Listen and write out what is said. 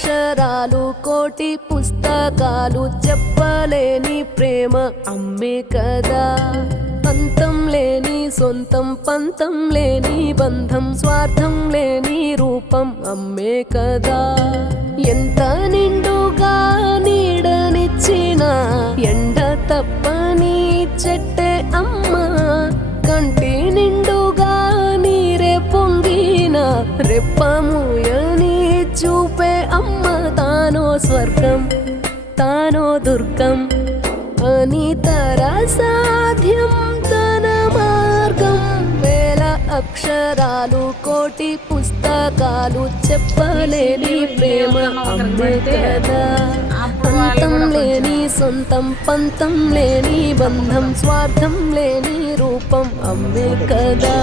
అక్షరాలు కోటి పుస్తకాలు చెప్పలేని ప్రేమ అమ్మే కదా. అంతం లేని సొంతం పంతం లేని బంధం స్వార్థం లేని రూపం అమ్మే కదా. ఎంత నిండుగా నీడనిచ్చిన ఎండ తప్పని చెట్టే అమ్మ. కంటి నిండుగా నీరే పొంగిన రెప్పమూయని చూపే అమ్మ. తానో స్వర్గం తానో దుర్గం అని సాధ్యం తన మార్గం. వేల అక్షరాలు కోటి పుస్తకాలు చెప్పలేని ప్రేమ అమ్మే కదా. అంతం లేని సొంతం పంతం లేని బంధం స్వార్థం లేని రూపం అమ్మే కదా.